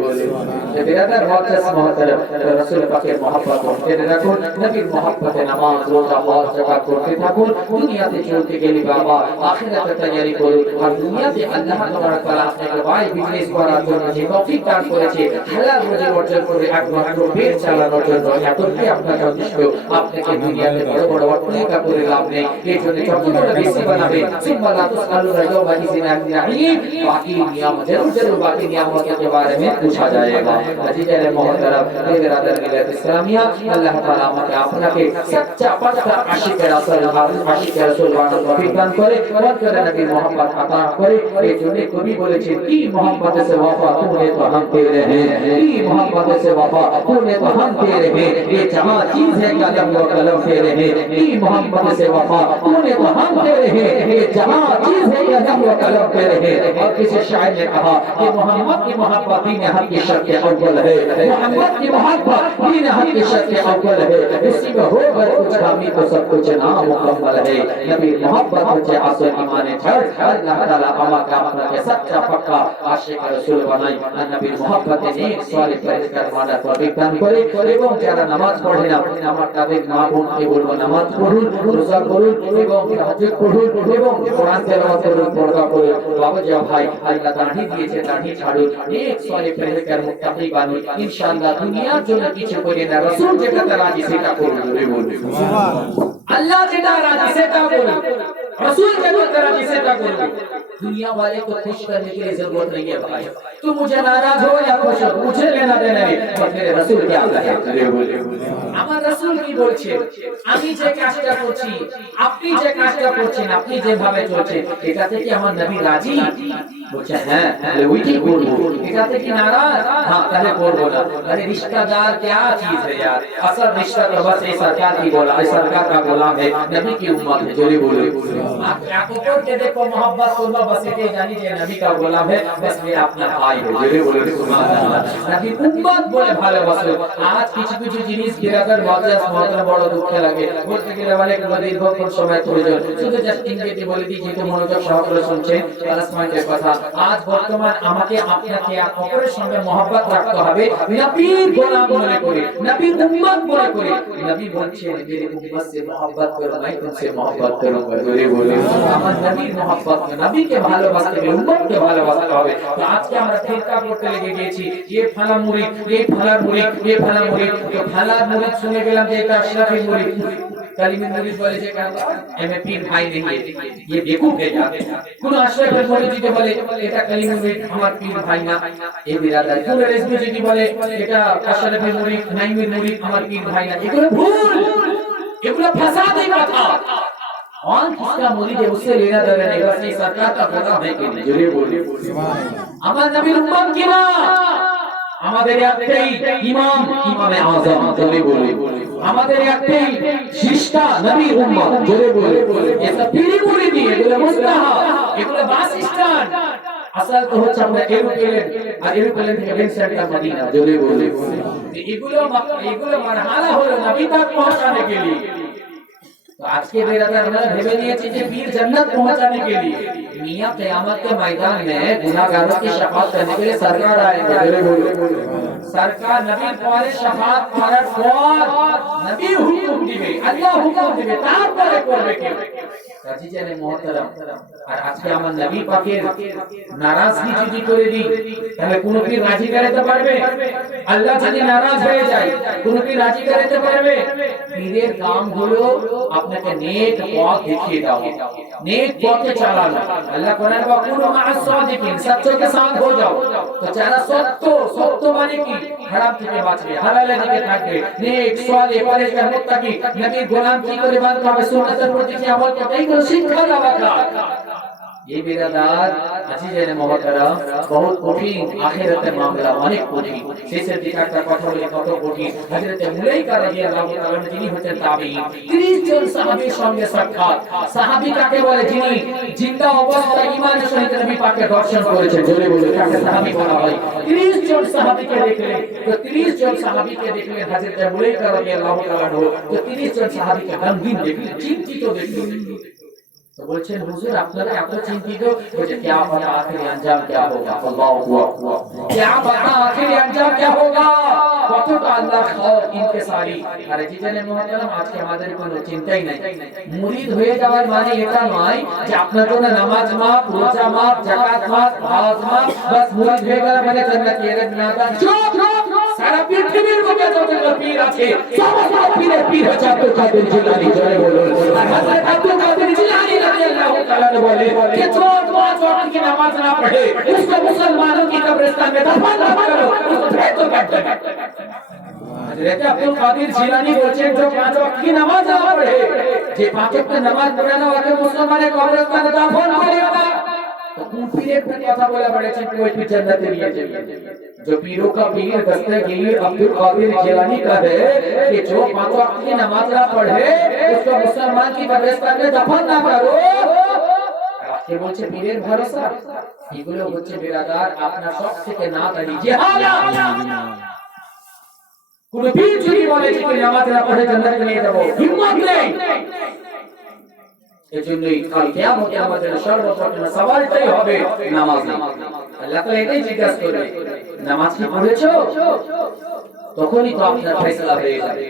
বেরাদার মুআজ্জাজ মুহতারাম, রাসূল পাকের মহব্বত করতে রাখুন, নবীর মহব্বতে নামাজ রোজা হজ যাকাত করতে থাকুন। দুনিয়াতে চলতে গেলে বাবা আখিরাতে তৈরি করুন। আর দুনিয়াতে আল্লাহ তাবারক তাআলা আপনাকে ভাই বিজনেস করার জন্য যে তৌফিক দান করেছে, হালাল রুজি অর্জন করে একমাত্র পেট চালানোর জন্য, এতটাই আপনার যথেষ্ট। আপনাকে দুনিয়াতে বড় বড় অট্টালিকা করে লাভ নেই, এই জন্য যত বড় বেশি বানাবেন সুম্মা লা তুসআলুনা ইয়াওমা ইযিন আন নাঈম, বাকি নিয়ামত জরুর বাকি নিয়ামতों के बारे में पूछा जाएगा। अजीज़ मोहतरम बिरादर मिल्लत इस्लामिया, अल्लाह ताआला আমাকে আপনাকে सच्चा पक्का आशिक রাসূল आशिक রাসূল বানানোর তৌফিক দান করে, ওয়াক্কার নবী मोहब्बत अता करे। এই জন্য কবি বলেছেন, কি मोहब्बत से वफा तूने तो हम तेरे हैं, की मोहब्बत से वफा तूने तो हम तेरे हैं, ये जहां चीज है कलम व कलम तेरे हैं, की मोहब्बत से वफा तूने तो हम तेरे हैं, ये जहां चीज है कलम व कलम तेरे हैं। और किसी शायर ने कहा कि मोहम्मद की मोहब्बत दीन हक की शर्त अव्वल है, मोहम्मद की मोहब्बत दीन हक की शर्त अव्वल है, इसी में हो अगर कुछ कमी तो सब कुछ नामुकम्मल है। नबी मोहब्बत হচ্ছে আসল ঈমানের ঝড়। আল্লাহ তাআলা আমাকে আপনাকে সচ্চা পাক্কা আশিক রাসূল বানাই, আর নবীর মোহব্বতে নেক সালেহ পরিষ্কার মানার তৌফিক দান করে। এবং যারা নামাজ পড়ে না, আমার তাদের মা বোনকে বলবো নামাজ পড়ুন, রোজা করুন এবং তাহাজ্জুদ পড়ুন এবং কোরআন তেলাওয়াত করুন, পর্দা করুন। বাবা যা ভাই আল্লাহ দাড়ি দিয়েছে, দাড়ি ছাড়ুন, নেক সালেহ পরিষ্কার মুত্তাকি বানুন। ইনশাআল্লাহ দুনিয়ার জন্য কিছু করে না, রাসূল যেটা রাজি সেটা করুন। সুবহানাল্লাহ। अल्लाह जेटा राजी सेटा बोलो, रसूल के तरह राजी सेटा बोलो। दुनिया वाले को खुश करने की जरूरत नहीं है भाई। तू मुझे नाराज हो या खुश हो, मुझे लेना देना नहीं, और मेरे रसूल क्या कहे बोले। আমার রাসূল কি বলছে, আমি যে কাজটা করছি, আপনি যে কাজটা করছেন, আপনি যেভাবে চলছেন, এটাতে কি আমার নবী রাজি? বলছে হ্যাঁ, তাহলে ওইটাই করব। এটাতে কি নারাজ? হ্যাঁ, তাহলে করব না। अरे रिश्तेदार क्या चीज है यार, असल रिश्ता तो बस ये सरकार की बोला, सरकार का गुलाम है, नबी की उम्मत है। जोरे बोले आप आंखों के देखो मोहब्बत करना, बस ये जानी যে নবী का गुलाम है, बस ये अपना भाई है। जोरे बोले सुभान अल्लाह। नबी उम्मत বলে ভালোবাসো। আজ কিছু কিছু জিনিস গিরাদার বাজার মাত্রা বড় দুঃখ লাগে, বলতে গেলে অনেক দীর্ঘক্ষণ সময় প্রয়োজন। শুধু জাস্ট ইংরেজি বলে দিই, যেহেতু মনোযোগ সহকারে শুনছেন প্লাস পয়েন্টের কথা। আজ বর্তমান আমাকে আপনাকে অপরের সঙ্গে মহব্বত রাখতে হবে, নবীর গোলাম মনে করে, নবীর উম্মত মনে করে। নবী বলছেন मेरे उम्मत से मोहब्बत करो, मैं तुमसे मोहब्बत करूंगा। जोरे बोले আমার নবীর मोहब्बत, নবীকে ভালোবাসতে হবে, উম্মতকে ভালোবাসতে হবে। তো আজকে আমরা ফিরকা করতে লেগে গেছি, ये फला मुरीद, ये फला मुरीद, ये फला मुरीद। तो फला मुरीद শুনে গেলাম যে এটা আশরাফি মুরিদ, কালিমে মুরিদ বলে যে এমএ পীর ভাই नहीं है, ये बेवकूफ है यार। কোন আশরাফি মুরিদ যদি বলে এটা কালিমে মুরিদ আমার পীর ভাই না, এই বিরাদার। কোন রেজবি যদি বলে এটা আশরাফি মুরিদ, নাইমি মুরিদ আমার পীর ভাই না, এগুলো ভুল, এগুলো ফাসাদি কথা। और किसका मुरीद है उससे लेना देना नहीं, बस ये सरकार का गुलाम है कि नहीं। जोरे बोले আমার নবীর উম্মত কি না, আমাদের একটাই ইমাম, ইমামে আযম। जोरे बोले আমাদের একটাই শিষ্টা, নবীর উম্মত। जोरे बोले এটা পীর মুরিদ দিয়ে, এগুলো মুস্তাহাব, এগুলো বাস স্ট্যান্ড। আসল তো হচ্ছে আমরা এরোপ্লেন, আর এরোপ্লেন থেকে বেন সেন্টার মদিনা। जोरे बोले এগুলো মারহালা হলো নবী তক পৌঁছাने के लिए। तो आज के बेरादर আমরা ভেবে নিয়েছি যে পীর जन्नत पहुंचाने के लिए, मियां क़यामत के मैदान में गुनाहगारों की शफाअत करने के लिए सरकार आएंगे। सरकार नबी पर शफाअत করার পর নবী হুকুম দিবে, আল্লাহ হুকুম দিবে, তারপরে করবে কে? আজিজানে মুহতারাম, আর আজকে আমার নবী পাকের নারাজগি যদি করে দিই, তাহলে কোন পীর রাজি করাতে পারবে? আল্লাহ যদি নারাজ হয়ে যায়, কোন পীর রাজি করাতে পারবে? পীরের কাম হলো আপনাকে নেক পথ দেখিয়ে দাও, नेक পথে চালানো। আল্লাহ কোরআনে বলে মা'আস সাদিকিন, সত্যের সাথে हो जाओ। তো যারা সত্য মানে কি? হারাম থেকে বাঁচবে, হালালের দিকে থাকবে, নেক সালেহ পরেজগার মুত্তাকি, নবীর গোলাম কি করে বানতে হবে, সুন্নাতের প্রতি কি আমল করতে হবে, এগুলো শিক্ষা দেওয়া দরকার। ये बिरादार আজিজানে মুহতারাম, বহুত কঠিন আখিরাতের মামলা, অনেক কঠিন। শেষের দিকে একটা কথা বলি, কত কঠিন। হযরত মুলাইকা রাদিয়াল্লাহু তাআলা যিনি হচ্ছেন তাবেঈন, 30 জন সাহাবীর সঙ্গে সাক্ষাৎ। সাহাবী কাকে বলে? যিনি জিন্দা অবস্থায় ঈমানের সহিত নবী পাকের দর্শন করেছেন। জোরে বলে কাকে সাহাবী বলা হয়? 30 জন সাহাবীকে দেখলেন। তো 30 জন সাহাবীকে দেখলেন হযরত মুলাইকা রাদিয়াল্লাহু তাআলা, তো 30 জন সাহাবীকে গমগীন দেখলেন, চিন্তিত দেখলেন। तो बोलছেন হুজুর আপনারা এত চিন্তিত, যে क्या पता आखिरी अंजाम क्या होगा। अल्लाहू अकबर, क्या पता आखिरी अंजाम क्या होगा। কতটা আল্লাহ খাওয়ার ইনকেসারি। আর জিজানে মুহতারাম, আজকে আমাদের কোনো চিন্তাই নাই। মুরিদ হয়ে যাওয়ার মানে এটা নয় যে আপনার জন্য নামাজ মাফ, রোজা মাফ, যাকাত মাফ, হজ মাফ, বাস মুরিদ হয়ে গেলে মানে জান্নাতি। এর না চুপ। সারা পৃথিবীর বুকে যত পীর আছে সমস্ত পীরের পীর হচ্ছে আব্দুল কাদের জিলানী। জয় বলুন। আর হযরত আব্দুল কাদের জিলানী রাদিয়াল্লাহু তাআলা বলে कि जो 5 वक्त की नमाज ना पढ़े उसको मुसलमानों की कब्रिस्तान में दफन ना करो, उसको भेज दो बैठ जाए। हजरत अब्दुल कादिर जिलानी বলেছেন जो 5 वक्त की नमाज ना पढ़े, যে 5 वक्त নামাজ পড়ে না ওকে মুসলমানের কবরস্থানে দাফন করিও না। तो কোন পীরের কথা বলে বলেছেন कोई भी जन्नत नहीं है। जो पीरों का पीर दस्तगीर अब्दुल कादिर जिलानी का है कि जो 5 वक्त की नमाज ना पढ़े उसको मुसलमान की कब्रिस्तान में दफन ना करो। কে বলছে পীরের ভরসা? এগুলো হচ্ছে বিরাদার আপনার সব থেকে না দাঁড়িয়ে জিহাদ। কোন পীর যদি বলে যে নামাজ না পড়ে জান্নাতে নিয়ে যাব, হিম্মত নেই। এজন্যই কাল কিয়ামতে আমাদের সর্বপ্রথম সওয়ালটাই হবে নামাজ। আল্লাহ তাআলা এটাই জিজ্ঞাসা করবে, নামাজ কি পড়েছো? তখনই তো আপনার ফয়সালা হয়ে যাবে।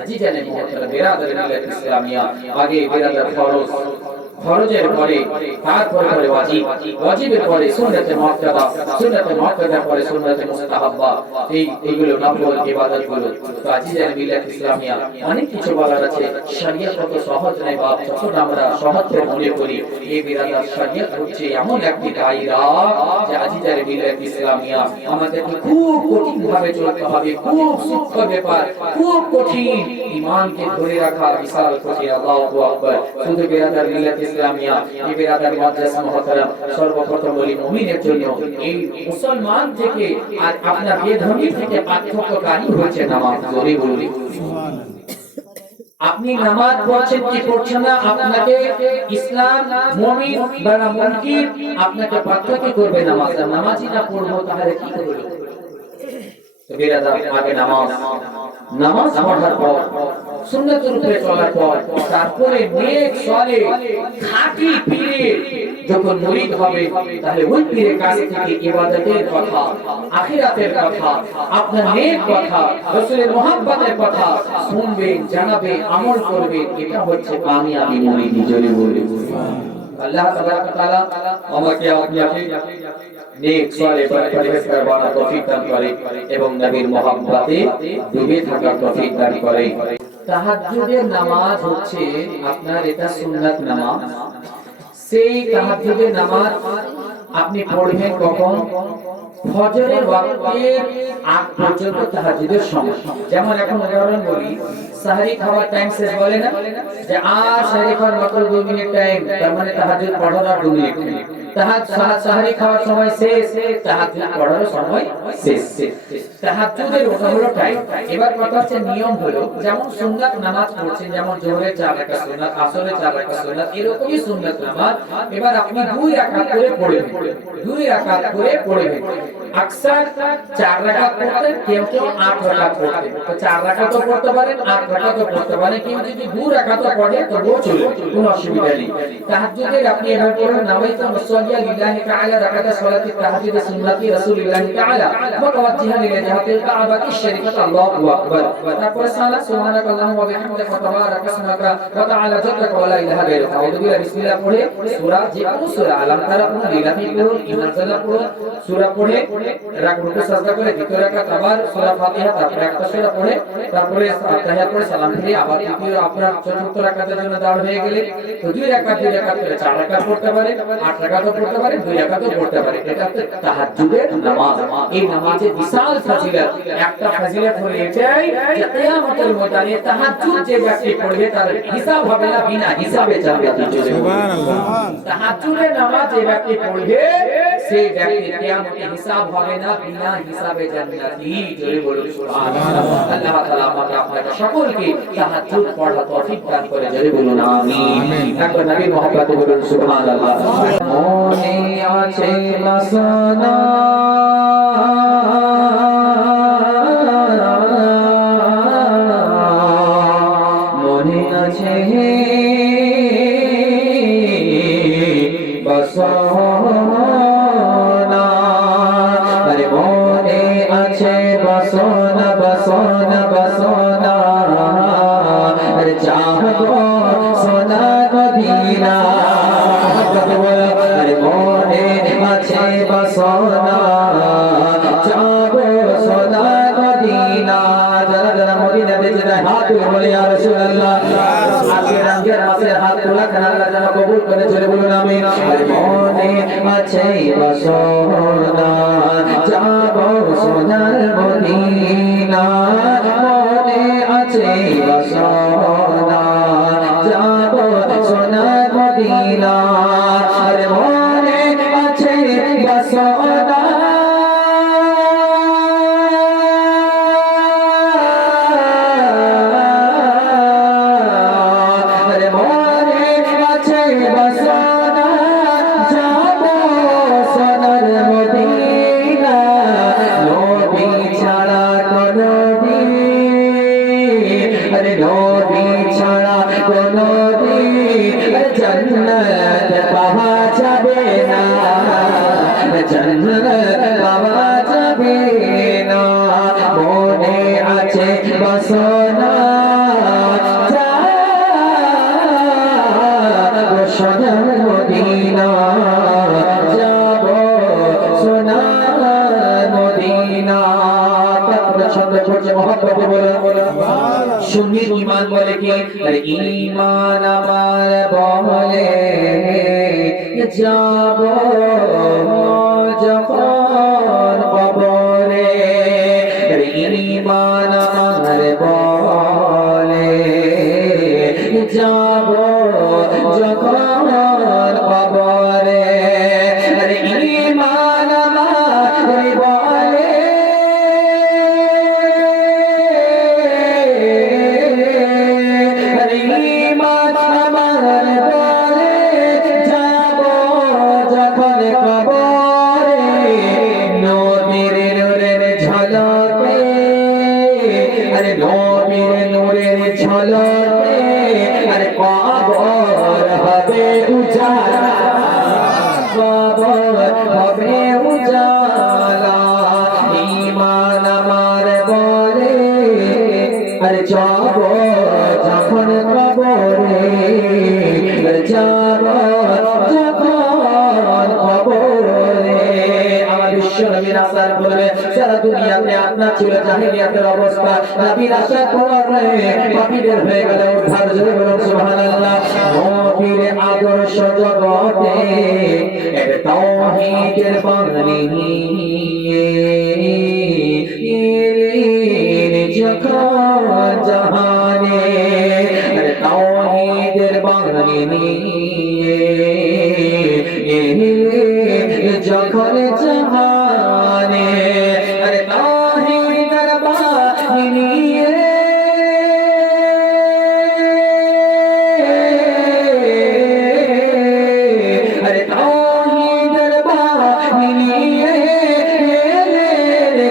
আজিজানে মুহতারাম বিরাদার মিল্লাত ইসলামিয়া, আগে বিরাদার ফরজ, ফরজের পরে তারপরে পরে ওয়াজিব, ওয়াজিবের পরে সুন্নাতে মুআক্কাদা, সুন্নাতে মুআক্কাদার পরে সুন্নাতে মুস্তাহাব্বা, এইগুলো নফল ইবাদতগুলো। তো আজিজানে মিল্লাত ইসলামিয়া অনেক কিছু বলার আছে। শরিয়ত কত সহজ নয় বাপ, যখন আমরা সহজ মনে করি। এই বিরাদার শরিয়ত হচ্ছে এমন একটি দায়রা যে আজিজানে মিল্লাত ইসলামিয়া আমাদেরকে খুব কঠিন ভাবে চলতে হবে, খুব সূক্ষ্ম ব্যাপার, খুব কঠিন। ঈমানকে ধরে রাখা বিশাল কঠিন। আল্লাহু আকবার। শুধু বিরাদার মিল্লাত ইসলামিয়া, এই বিরাদার মুআজ্জাজ মুহতারাম, সর্বপ্রথম বলি মুমিনের জন্য এই মুসলমান থেকে আর আপনার বেধর্মী থেকে পার্থক্যকারী হচ্ছে নামাজ। জোরে বলুন সুবহানাল্লাহ। আপনি নামাজ পড়ছেন কি পড়ছেন না, আপনাকে ইসলাম মুমিন বা মুনকির আপনাকে পার্থক্য করবে নামাজ। নামাজই না পড়বো তাহলে কি করব? তো বিরাদার আগে নামাজ, নামাজ পড়ার পর সুন্নাতের উপরে চলার পর তারপরে নেক সালেহ খাঁটি পীরের যখন মুরিদ হবে তাহলে ওই পীরের কাছ থেকে ইবাদতের কথা, আখিরাতের কথা, আপনার নেক কথা, রাসূলের মুহাব্বতের কথা শুনবেন, জানাবেন, আমল করবেন। এটা হচ্ছে কামিয়াবি মুরিদি। জোরে বলুন সুবহানাল্লাহ। আল্লাহ তাআলা আমাকে আপনাকে নেক সালেহ পরহেজগার বানার তৌফিক দান করে এবং নবীর মুহাব্বতে ডুবে থাকার তৌফিক দান করে। তাহাজ্জুদের নামাজ হচ্ছে আপনার এটা সুন্নাত নামাজ। সেই তাহাজ্জুদের নামাজ আপনি পড়বেন কখন? ফজরের ওয়াক্তের আগ পর্যন্ত তাহাজ্জুদের সময়। যেমন এখন উদাহরণ বলি, সাহরি খাওয়ার টাইম শেষ বলে না যে আর সাহরি খাওয়ার মাত্র 2 মিনিট টাইম, তার মানে তাহাজ্জুদ পড়ার আর 2 মিনিট। সাহরি খাওয়ার সময় শেষ, তাহাজ্জুদ পড়ার সময় শেষ। তাহাজ্জুদের ওটা হলো টাইম। এবার কথা হচ্ছে নিয়ম হলো, যেমন সুন্নাত নামাজ পড়ছেন, যেমন জোহরের 4 রাকাত সুন্নাত, আসরের 4 রাকাত সুন্নাত, এরকমই সুন্নাত নামাজ। এবার আপনি 2 রাকাত করে পড়বেন, 2 রাকাত করে পড়বেন। আকসার 4 রাকাত পড়তেন, কেউ কেউ 8 রাকাত পড়তেন। তো 4 রাকাতও পড়তে পারেন, 8 রাকাতও পড়তে পারেন। কেউ যদি 2 রাকাতও পড়ে তবুও চলে, কোনো অসুবিধা নেই। তাহাজ্জুদের আপনি এভাবে পড়ুন, নাওয়াইতু মুসাল্লিয়া লিল্লাহি তাআলা রাকাত সালাতি তাহাজ্জুদ সুন্নতি রাসূলিল্লাহি তাআলা মুতাওয়াজ্জিহান ইলা জিহাতিল কাবাতি শরীফাত। আল্লাহু আকবার। তারপরে সালাত সুবহানাকাল্লাহুম্মা ওয়া বিহামদিকা ওয়া তাবারাকা ইসমুকা ওয়া তাআলা জাদ্দুকা ওয়া লা ইলাহা গায়রুকা। আউযু বিল্লাহি বিসমিল্লাহ পড়ে সূরা, যে কোনো সূরা, আলাম তারা পড়ুন, লিলাহি পড়ুন, ইনজালা পড়ুন, সূরা পড়ে রুকু সাজদা করে দ্বিতীয় রাকাত আবার সূরা ফাতিহা, তারপরে একটা সূরা পড়ে, তারপরে তাহিয়াত পড়ে সালাম ফিরে আবার দ্বিতীয় আপনার চতুর্থ রাকাতের জন্য দাঁড় হয়ে গেলে তো 2 রাকাত 2 রাকাত করে 4 রাকাত পড়তে পারে, 8 রাকাতও পড়তে পারে, 2 রাকাতও পড়তে পারে। এটা হচ্ছে তাহাজ্জুদের নামাজ। এই নামাজের বিশাল ফজিলত। একটা ফজিলত হলো এটাই যে কিয়ামতের ময়দানে তাহাজ্জুদ যে ব্যক্তি পড়বে তার হিসাব হবে না, বিনা হিসাবে যাবে। সুবহানাল্লাহ। তাহাজ্জুদের নামাজ যে ব্যক্তি পড়বে সেই ব্যক্তি কিয়ামতে হিসাব হবে না, বিনা হিসাবে জান্নাতি। জোরে বলুন সুবহানাল্লাহ। আল্লাহ তাআলা আমাদের আপনাদের সকলকে তাহাজ্জুদ পড়ার তৌফিক দান করে। জোরে বলুন আমিন। একবার নবীর মুহাব্বতে বলুন সুবহানাল্লাহ। মনে আছে বাসনা মনে আছে বাসনা, আরে মনে আছে বাসনা, বাসনা বলুন আমি মনে আছে বাসনা যাব সোনার মদিনা মনে আছে বাসনা যাব সোনার মদিনা মনে আছে বাসনা जन्नत पावा जाबे ना जन्नत पावा जाबे ना मोने आछे बासना जाबो सोनार मदिना जाबो सोनार मदिना अपना शब्द छोटे मोहब्बत बोलो सुन्नी ईमान बोले कि ईमान আমার বলে যাব যখন কবরে ঈমান আমার বলে যাব যখন কবরে ঈমান আমার বলে নবীর নূরের ঝলকে আরে কবর হবে উজালা কবর হবে উজালা ঈমান আমার বলে আরে যাব যখন কবরে যাব যখন কবরে আমার বিশ্ব নবীর আসার বলবে সারা দুনিয়াতে আপনার ছিল জাহিলিয়াতের অবস্থা নবীর আসার পরে পাপীদের হয়ে গেল উদ্ধার জোরে বলুন সুবহানাল্লাহ নবীর আদর্শ জগতে এক তাওহীদের বাণী যখন জাহানে তাওহীদের বাণী যখন জাহানে আরে তাওহীদের বাণী আরে তাওহীদের বাণী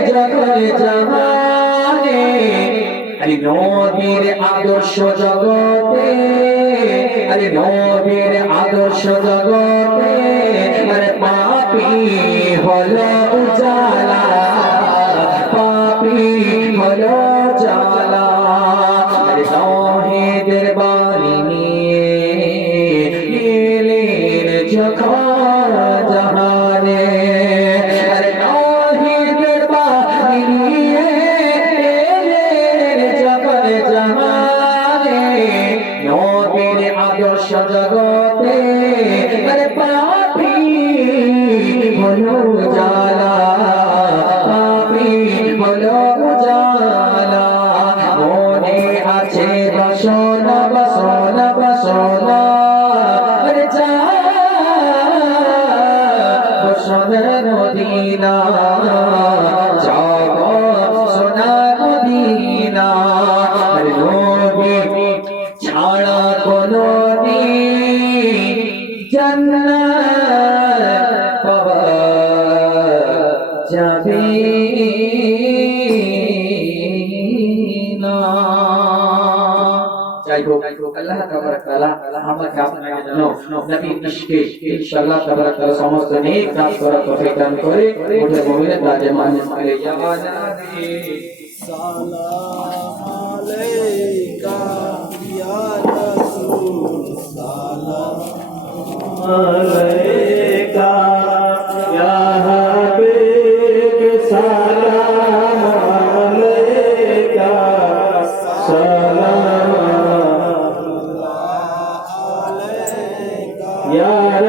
যখন জাহানে আরে নবীর আদর্শ জগতে আরে নবীর আদর্শ জগতে আরে পাপী হলো উজালা পাপী হলো জালা আরে তাওহীদের বাণী নিয়ে এলেন যখন জাহানে আরে তাওহীদের বাণী নিয়ে এলেন যখন জাহানে নবীর আদর্শ জগতে আরে পাপী হলো জালা পাপী হলো জালা মনে আছে বাসনা বাসনা বাসনা আরে যাব সোনার মদিনা যাব সোনার মদিনা আরে নবী ছাড়া কোনো দিন জান্নাত পাওয়া যাবে না যাই হোক আল্লাহ তাবারক তাআলা আমাকে আপনাকে যেন নবীর ইশকে ইনশাআল্লাহ তাবারক তাআলা সমস্ত নেক কাজ করার তৌফিক দান করে ওদের মুমিনের দাজে মানে ইয়া নাবী সালাম আলাইকা ইয়া রাসূল সালাম আলাইকা ইয়া হাবিব সালাম আলাইকা সালাম আলাইকা ইয়া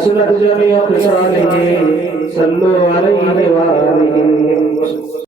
حسنت جميع خصاله صلوا عليه وآله